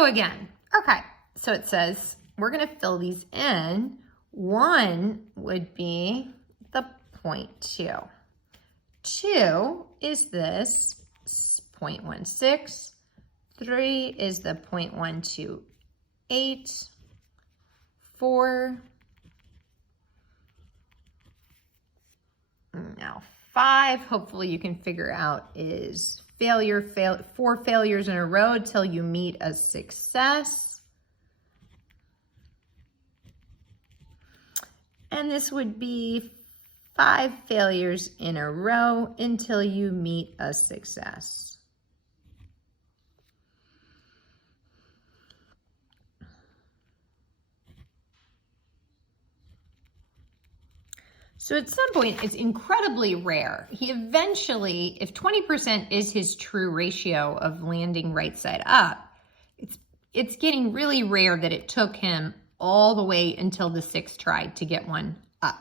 go again. Okay, so it says we're going to fill these in. 1 would be the 0.2. 2 is this 0.16. 3 is the 0.128. 4. Now 5, hopefully you can figure out, is failure, 4 failures in a row till you meet a success. And this would be 5 failures in a row until you meet a success. So at some point, it's incredibly rare. He eventually, if 20% is his true ratio of landing right side up, it's getting really rare that it took him all the way until the 6th try to get one up.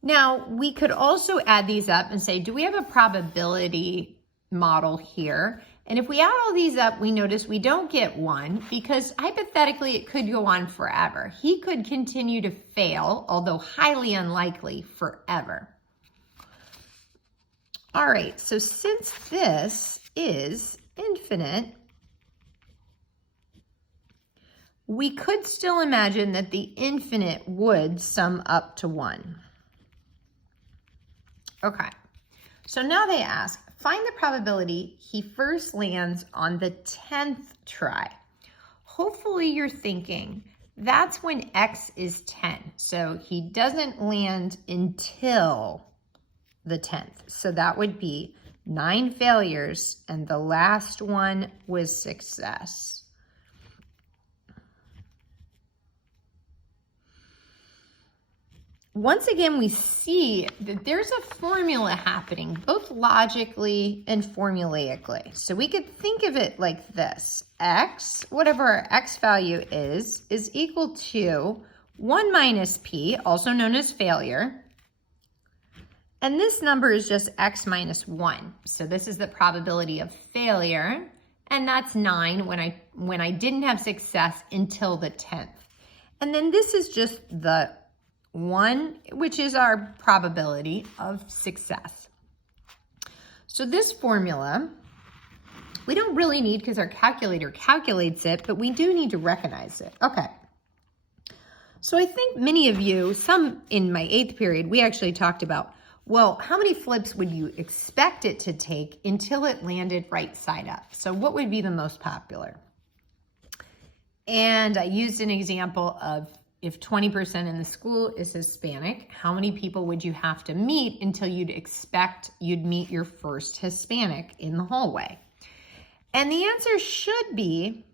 Now, we could also add these up and say, do we have a probability model here? And if we add all these up, we notice we don't get 1 because hypothetically it could go on forever. He could continue to fail, although highly unlikely, forever. All right, so since this is infinite, we could still imagine that the infinite would sum up to 1. Okay, so now they ask, find the probability he first lands on the 10th try. Hopefully you're thinking that's when X is 10. So he doesn't land until the 10th. So that would be 9 failures and the last one was success. Once again, we see that there's a formula happening, both logically and formulaically. So we could think of it like this. X, whatever our X value is equal to 1 minus P, also known as failure. And this number is just X minus 1. So this is the probability of failure. And that's 9 when I didn't have success until the 10th. And then this is just the 1, which is our probability of success. So this formula, we don't really need because our calculator calculates it, but we do need to recognize it. Okay. So I think many of you, some in my 8th period, we actually talked about, well, how many flips would you expect it to take until it landed right side up? So what would be the most popular? And I used an example of if 20% in the school is Hispanic, how many people would you have to meet until you'd expect you'd meet your first Hispanic in the hallway? And the answer should be,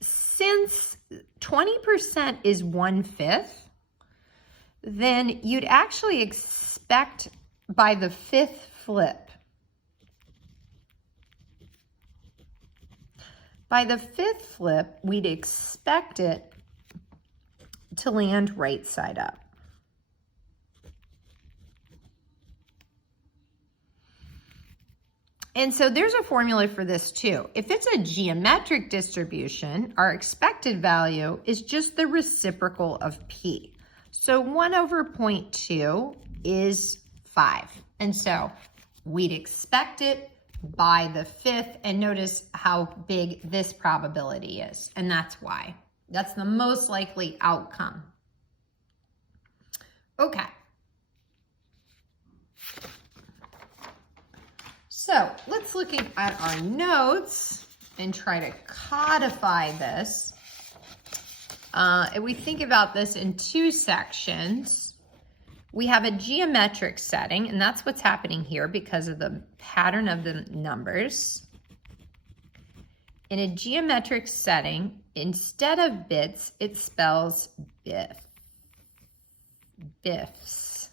since 20% is 1/5, then you'd actually expect by the 5th flip. By the 5th flip, we'd expect it to land right side up. And so there's a formula for this too. If it's a geometric distribution, our expected value is just the reciprocal of P. So 1 over 0.2 is 5. And so we'd expect it by the 5th, and notice how big this probability is. And that's why. That's the most likely outcome. Okay. So let's look at our notes and try to codify this. And we think about this in 2 sections. We have a geometric setting, and that's what's happening here because of the pattern of the numbers. In a geometric setting, instead of bits, it spells biff. Biffs.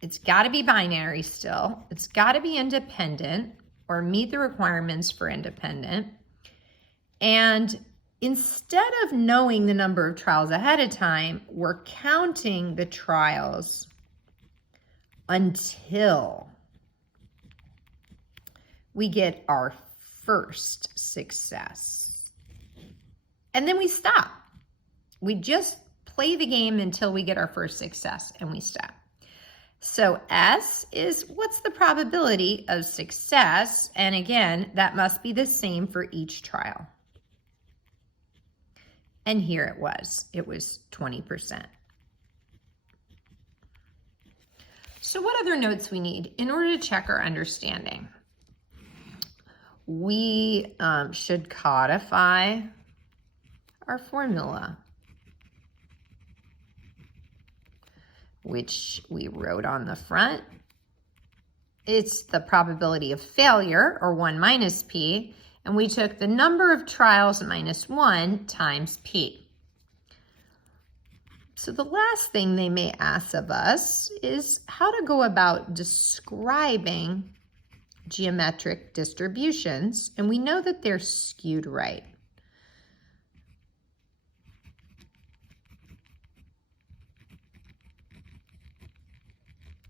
It's got to be binary still. It's got to be independent or meet the requirements for independent. And instead of knowing the number of trials ahead of time, we're counting the trials until we get our first success. And then we stop. We just play the game until we get our first success and we stop. So S is what's the probability of success? And again, that must be the same for each trial. And here it was 20%. So what other notes we need in order to check our understanding? We should codify our formula, which we wrote on the front. It's the probability of failure, or 1 minus p, and we took the number of trials minus 1 times p. So the last thing they may ask of us is how to go about describing geometric distributions, and we know that they're skewed right.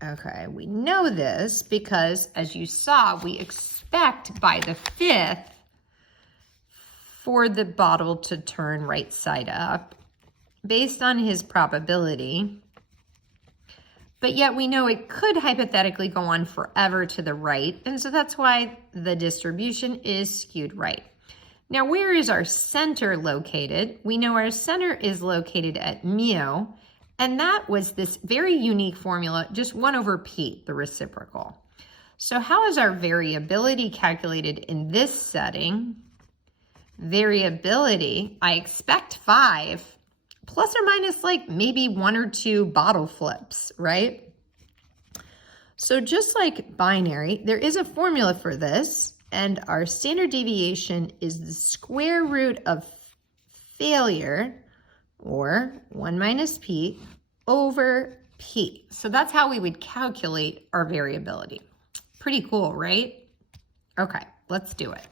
Okay, we know this because, as you saw, we expect by the 5th for the bottle to turn right side up based on his probability. But yet we know it could hypothetically go on forever to the right, and so that's why the distribution is skewed right. Now, where is our center located? We know our center is located at mu, and that was this very unique formula, just 1 over p, the reciprocal. So how is our variability calculated in this setting? Variability, I expect 5, plus or minus like maybe 1 or 2 bottle flips, right? So just like binary, there is a formula for this, and our standard deviation is the square root of failure, or 1 minus p, over p. So that's how we would calculate our variability. Pretty cool, right? Okay, let's do it.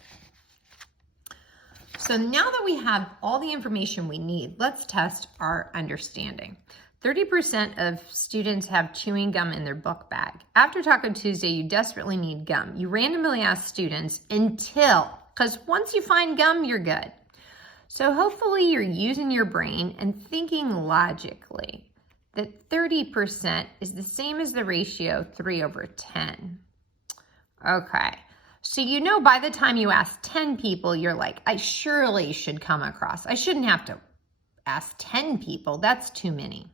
So now that we have all the information we need, let's test our understanding. 30% of students have chewing gum in their book bag. After Taco Tuesday, you desperately need gum. You randomly ask students because once you find gum, you're good. So hopefully you're using your brain and thinking logically that 30% is the same as the ratio 3 over 10. Okay. So you know by the time you ask 10 people, you're like, I surely should come across. I shouldn't have to ask 10 people. That's too many.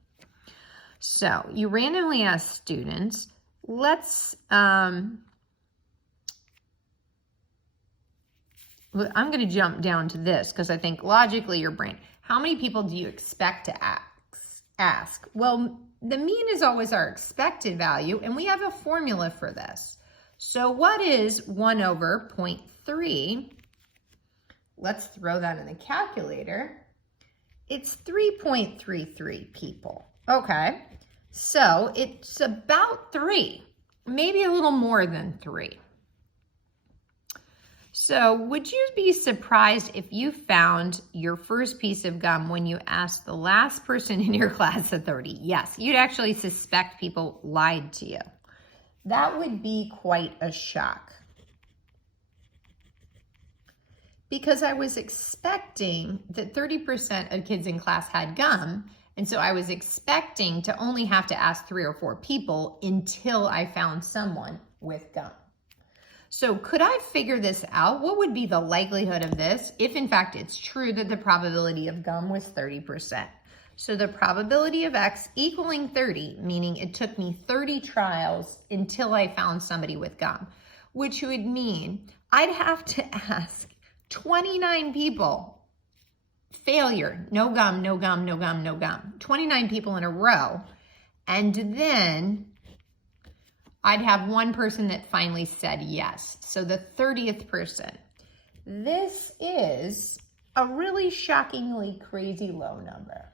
So you randomly ask students. I'm going to jump down to this because I think logically your brain. How many people do you expect to ask? Well, the mean is always our expected value, and we have a formula for this. So what is 1 over 0.3? Let's throw that in the calculator. It's 3.33 people. Okay, so it's about 3, maybe a little more than 3. So would you be surprised if you found your first piece of gum when you asked the last person in your class at 30? Yes, you'd actually suspect people lied to you. That would be quite a shock. Because I was expecting that 30% of kids in class had gum, and so I was expecting to only have to ask 3 or 4 people until I found someone with gum. So could I figure this out? What would be the likelihood of this if in fact it's true that the probability of gum was 30%? So the probability of X equaling 30, meaning it took me 30 trials until I found somebody with gum, which would mean I'd have to ask 29 people, failure, no gum, no gum, no gum, no gum, 29 people in a row. And then I'd have one person that finally said yes. So the 30th person. This is a really shockingly crazy low number.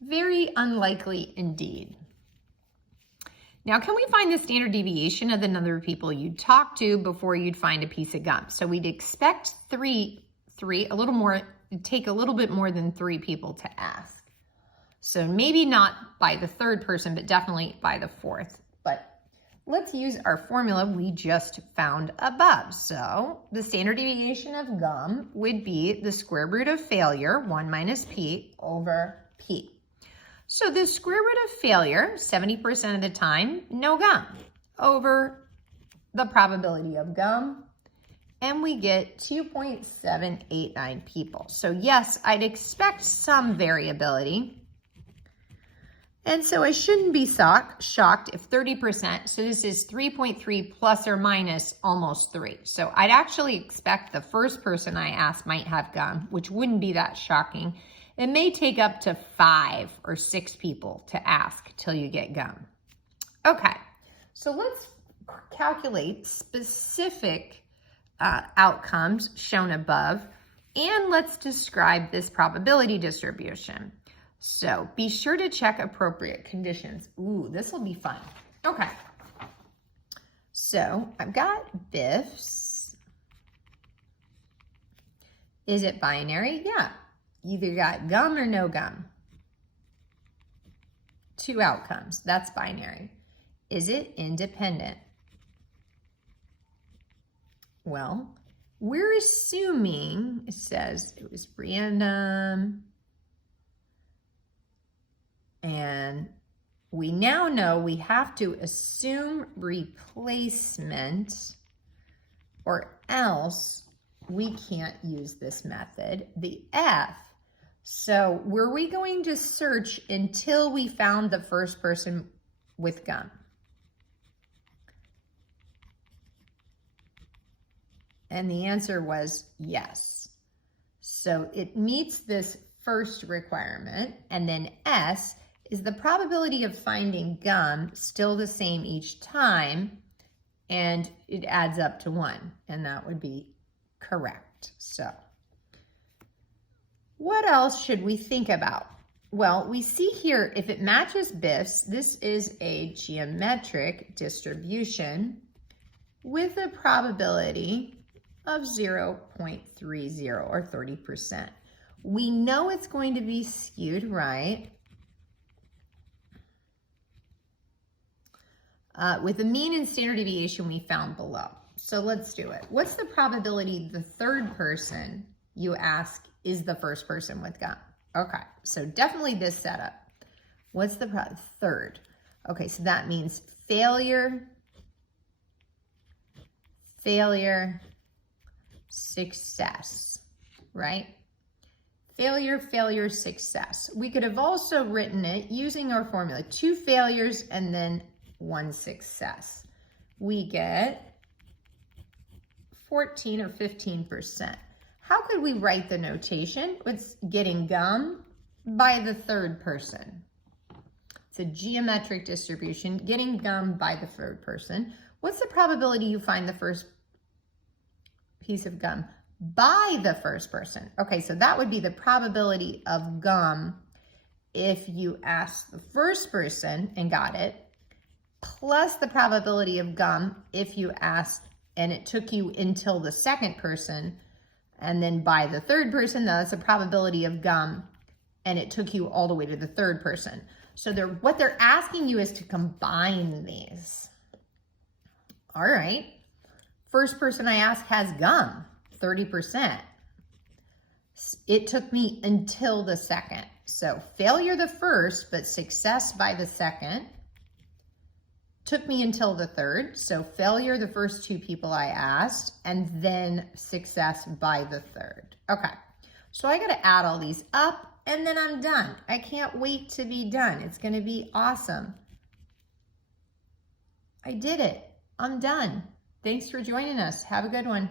Very unlikely indeed. Now, can we find the standard deviation of the number of people you'd talk to before you'd find a piece of gum? So we'd expect three, a little more, it'd take a little bit more than 3 people to ask. So maybe not by the 3rd person, but definitely by the 4th. But let's use our formula we just found above. So the standard deviation of gum would be the square root of failure, 1 minus p, over p. So the square root of failure, 70% of the time, no gum, over the probability of gum, and we get 2.789 people. So yes, I'd expect some variability. And so I shouldn't be shocked if 30%, so this is 3.3 plus or minus almost 3. So I'd actually expect the first person I asked might have gum, which wouldn't be that shocking. It may take up to 5 or 6 people to ask till you get gum. Okay, so let's calculate specific outcomes shown above, and let's describe this probability distribution. So be sure to check appropriate conditions. Ooh, this will be fun. Okay. So I've got BIFs. Is it binary? Yeah. Either got gum or no gum. 2 outcomes. That's binary. Is it independent? Well, we're assuming, it says it was random. And we now know we have to assume replacement, or else we can't use this method, the F. So were we going to search until we found the first person with gum? And the answer was yes. So it meets this first requirement, and then S is the probability of finding gum still the same each time, and it adds up to 1, and that would be correct. So what else should we think about? Well, we see here if it matches BIFs, this is a geometric distribution with a probability of 0.30 or 30%. We know it's going to be skewed right, with a mean and standard deviation we found below. So let's do it. What's the probability the third person you ask is the first person with gum? Okay, so definitely this setup. What's the third? Okay, so that means failure, failure, success, right? Failure, failure, success. We could have also written it using our formula, 2 failures and then 1 success. We get 14 or 15%. How could we write the notation? It's getting gum by the third person. It's a geometric distribution, getting gum by the third person. What's the probability you find the first piece of gum by the first person? Okay, so that would be the probability of gum if you asked the first person and got it, plus the probability of gum if you asked and it took you until the second person, and then by the third person, that's the probability of gum, and it took you all the way to the third person. So what they're asking you is to combine these. All right, first person I asked has gum, 30%. It took me until the second. So failure the first, but success by the second. Took me until the third, so failure the first 2 people I asked, and then success by the third. Okay, so I gotta add all these up, and then I'm done. I can't wait to be done. It's gonna be awesome. I did it. I'm done. Thanks for joining us. Have a good one.